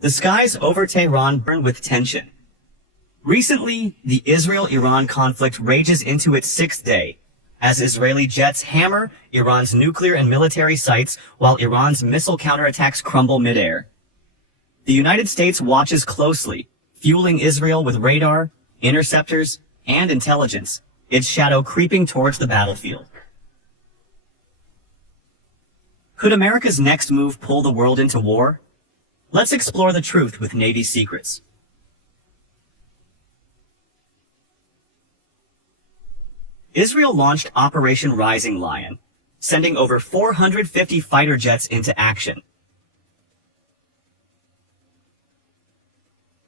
The skies over Tehran burn with tension. Recently, the Israel-Iran conflict rages into its sixth day, as Israeli jets hammer Iran's nuclear and military sites while Iran's missile counterattacks crumble midair. The United States watches closely, fueling Israel with radar, interceptors, and intelligence, its shadow creeping towards the battlefield. Could America's next move pull the world into war? Let's explore the truth with Navy secrets. Israel launched Operation Rising Lion, sending over 450 fighter jets into action.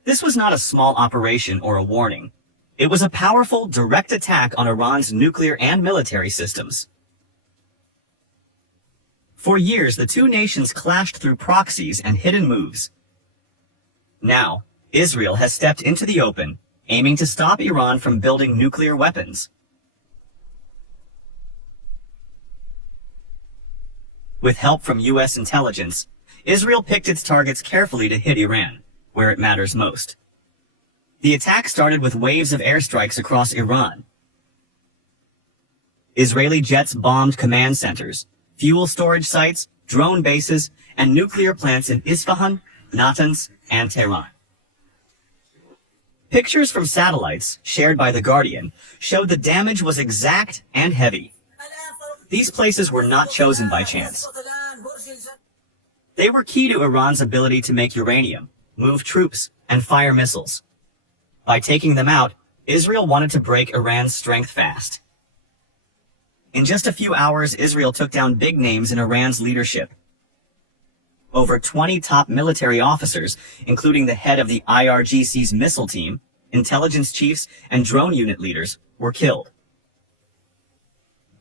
This was not a small operation or a warning. It was a powerful, direct attack on Iran's nuclear and military systems. For years, the two nations clashed through proxies and hidden moves. Now, Israel has stepped into the open, aiming to stop Iran from building nuclear weapons. With help from U.S. intelligence, Israel picked its targets carefully to hit Iran, where it matters most. The attack started with waves of airstrikes across Iran. Israeli jets bombed command centers, fuel storage sites, drone bases, and nuclear plants in Isfahan, Natanz, and Tehran. Pictures from satellites, shared by The Guardian, showed the damage was exact and heavy. These places were not chosen by chance. They were key to Iran's ability to make uranium, move troops, and fire missiles. By taking them out, Israel wanted to break Iran's strength fast. In just a few hours, Israel took down big names in Iran's leadership. Over 20 top military officers, including the head of the IRGC's missile team, intelligence chiefs, and drone unit leaders, were killed.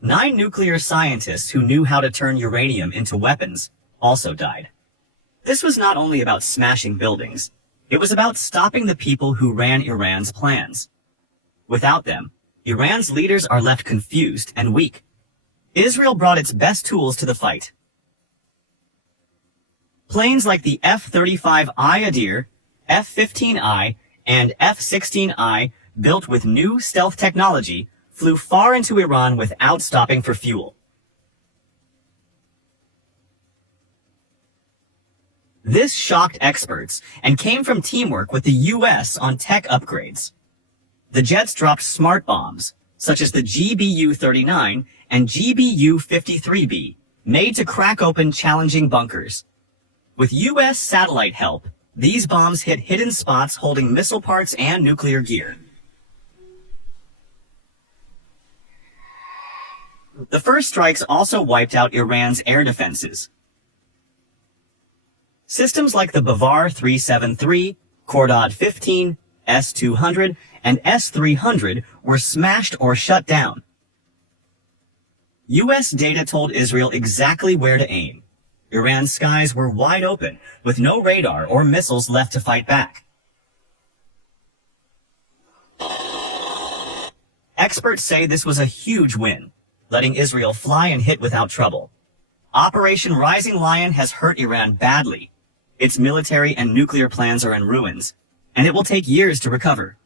9 nuclear scientists who knew how to turn uranium into weapons also died. This was not only about smashing buildings, it was about stopping the people who ran Iran's plans. Without them, Iran's leaders are left confused and weak. Israel brought its best tools to the fight. Planes like the F-35I Adir, F-15I, and F-16I, built with new stealth technology, flew far into Iran without stopping for fuel. This shocked experts and came from teamwork with the U.S. on tech upgrades. The jets dropped smart bombs, such as the GBU-39 and GBU-53B, made to crack open challenging bunkers. With U.S. satellite help, these bombs hit hidden spots holding missile parts and nuclear gear. The first strikes also wiped out Iran's air defenses. Systems like the Bavar 373, Khordad 15, S-200, and S-300 were smashed or shut down. U.S. data told Israel exactly where to aim. Iran's skies were wide open, with no radar or missiles left to fight back. Experts say this was a huge win, letting Israel fly and hit without trouble. Operation Rising Lion has hurt Iran badly. Its military and nuclear plans are in ruins, and it will take years to recover.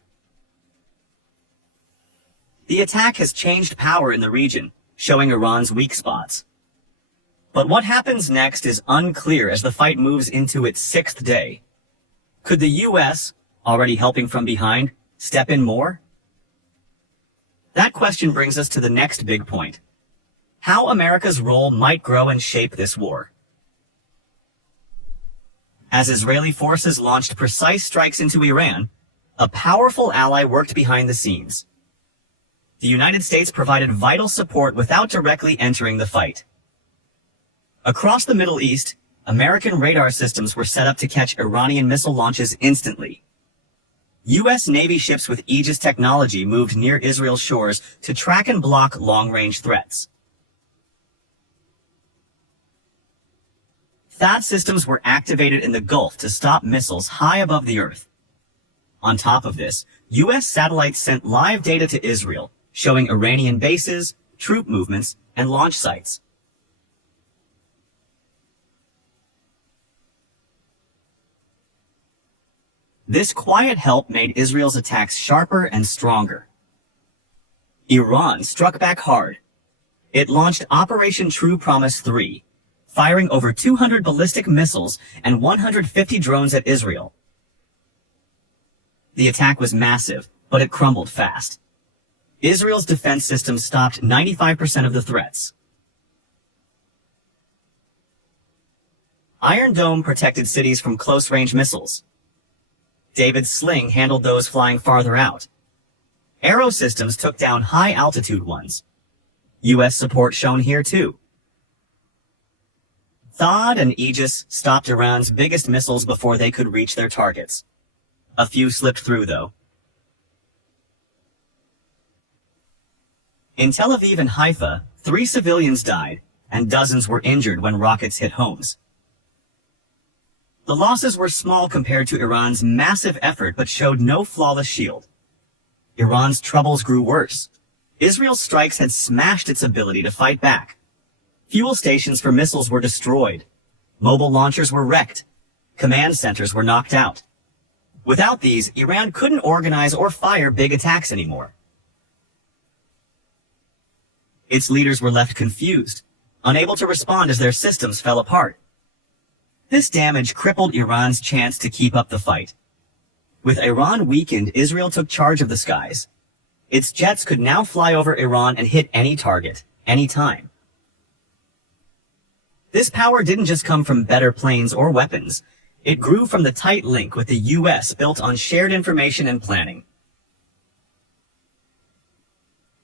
The attack has changed power in the region, showing Iran's weak spots. But what happens next is unclear as the fight moves into its sixth day. Could the U.S., already helping from behind, step in more? That question brings us to the next big point: how America's role might grow and shape this war. As Israeli forces launched precise strikes into Iran, a powerful ally worked behind the scenes. The United States provided vital support without directly entering the fight. Across the Middle East, American radar systems were set up to catch Iranian missile launches instantly. U.S. Navy ships with Aegis technology moved near Israel's shores to track and block long-range threats. THAAD systems were activated in the Gulf to stop missiles high above the earth. On top of this, U.S. satellites sent live data to Israel, showing Iranian bases, troop movements, and launch sites. This quiet help made Israel's attacks sharper and stronger. Iran struck back hard. It launched Operation True Promise 3, firing over 200 ballistic missiles and 150 drones at Israel. The attack was massive, but it crumbled fast. Israel's defense system stopped 95% of the threats. Iron Dome protected cities from close-range missiles. David's Sling handled those flying farther out. Arrow systems took down high-altitude ones. U.S. support shown here too. THAAD and Aegis stopped Iran's biggest missiles before they could reach their targets. A few slipped through, though. In Tel Aviv and Haifa, 3 civilians died, and dozens were injured when rockets hit homes. The losses were small compared to Iran's massive effort but showed no flawless shield. Iran's troubles grew worse. Israel's strikes had smashed its ability to fight back. Fuel stations for missiles were destroyed. Mobile launchers were wrecked. Command centers were knocked out. Without these, Iran couldn't organize or fire big attacks anymore. Its leaders were left confused, unable to respond as their systems fell apart. This damage crippled Iran's chance to keep up the fight. With Iran weakened, Israel took charge of the skies. Its jets could now fly over Iran and hit any target, anytime. This power didn't just come from better planes or weapons. It grew from the tight link with the U.S. built on shared information and planning.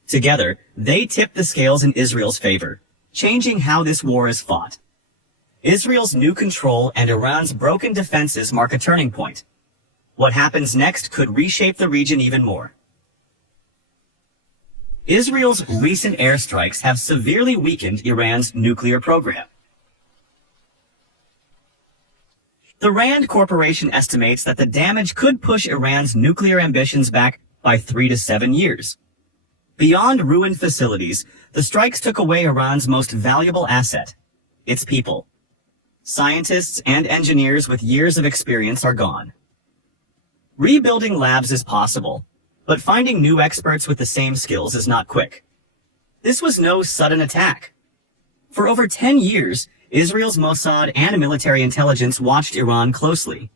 Together, they tipped the scales in Israel's favor, changing how this war is fought. Israel's new control and Iran's broken defenses mark a turning point. What happens next could reshape the region even more. Israel's recent airstrikes have severely weakened Iran's nuclear program. The RAND Corporation estimates that the damage could push Iran's nuclear ambitions back by 3 to 7 years. Beyond ruined facilities, the strikes took away Iran's most valuable asset, its people. Scientists and engineers with years of experience are gone. Rebuilding labs is possible, but finding new experts with the same skills is not quick. This was no sudden attack. For over 10 years, Israel's Mossad and military intelligence watched Iran closely.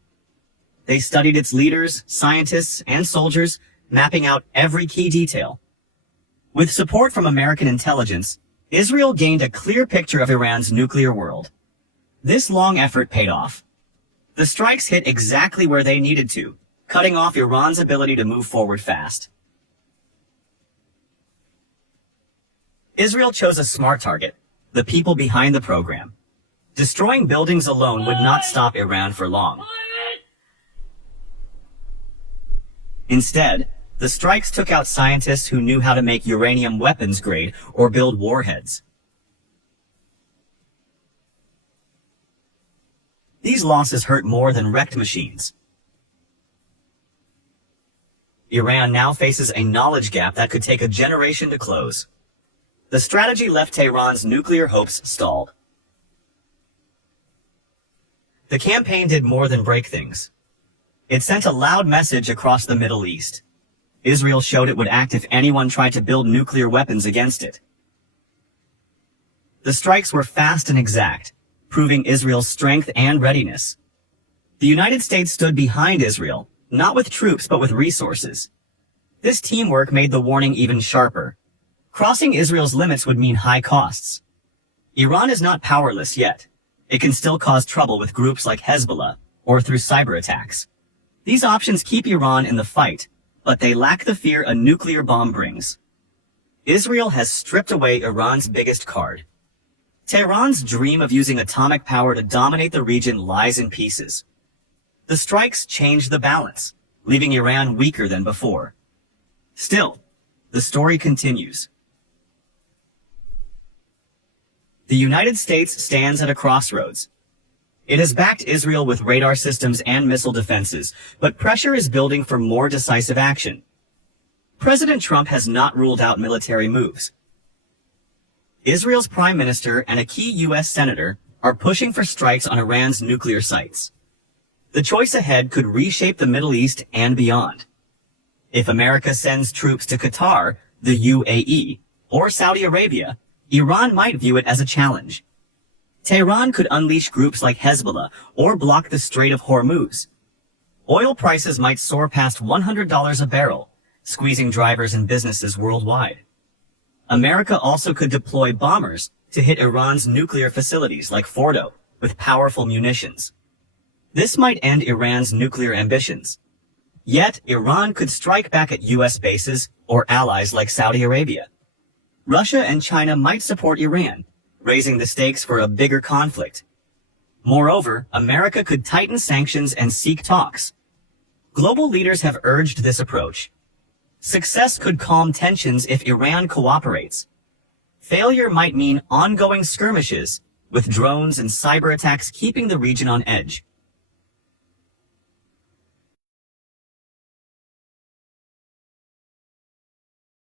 They studied its leaders, scientists, and soldiers, mapping out every key detail. With support from American intelligence, Israel gained a clear picture of Iran's nuclear world. This long effort paid off. The strikes hit exactly where they needed to, cutting off Iran's ability to move forward fast. Israel chose a smart target, the people behind the program. Destroying buildings alone would not stop Iran for long. Instead, the strikes took out scientists who knew how to make uranium weapons grade or build warheads. These losses hurt more than wrecked machines. Iran now faces a knowledge gap that could take a generation to close. The strategy left Tehran's nuclear hopes stalled. The campaign did more than break things. It sent a loud message across the Middle East. Israel showed it would act if anyone tried to build nuclear weapons against it. The strikes were fast and exact, proving Israel's strength and readiness. The United States stood behind Israel, not with troops but with resources. This teamwork made the warning even sharper. Crossing Israel's limits would mean high costs. Iran is not powerless yet. It can still cause trouble with groups like Hezbollah or through cyber attacks. These options keep Iran in the fight, but they lack the fear a nuclear bomb brings. Israel has stripped away Iran's biggest card. Tehran's dream of using atomic power to dominate the region lies in pieces. The strikes changed the balance, leaving Iran weaker than before. Still, the story continues. The United States stands at a crossroads. It has backed Israel with radar systems and missile defenses, but pressure is building for more decisive action. President Trump has not ruled out military moves. Israel's prime minister and a key U.S. senator are pushing for strikes on Iran's nuclear sites. The choice ahead could reshape the Middle East and beyond. If America sends troops to Qatar, the UAE, or Saudi Arabia, Iran might view it as a challenge. Tehran could unleash groups like Hezbollah or block the Strait of Hormuz. Oil prices might soar past $100 a barrel, squeezing drivers and businesses worldwide. America also could deploy bombers to hit Iran's nuclear facilities like Fordo with powerful munitions. This might end Iran's nuclear ambitions. Yet, Iran could strike back at U.S. bases or allies like Saudi Arabia. Russia and China might support Iran, raising the stakes for a bigger conflict. Moreover, America could tighten sanctions and seek talks. Global leaders have urged this approach. Success could calm tensions if Iran cooperates. Failure might mean ongoing skirmishes, with drones and cyber attacks keeping the region on edge.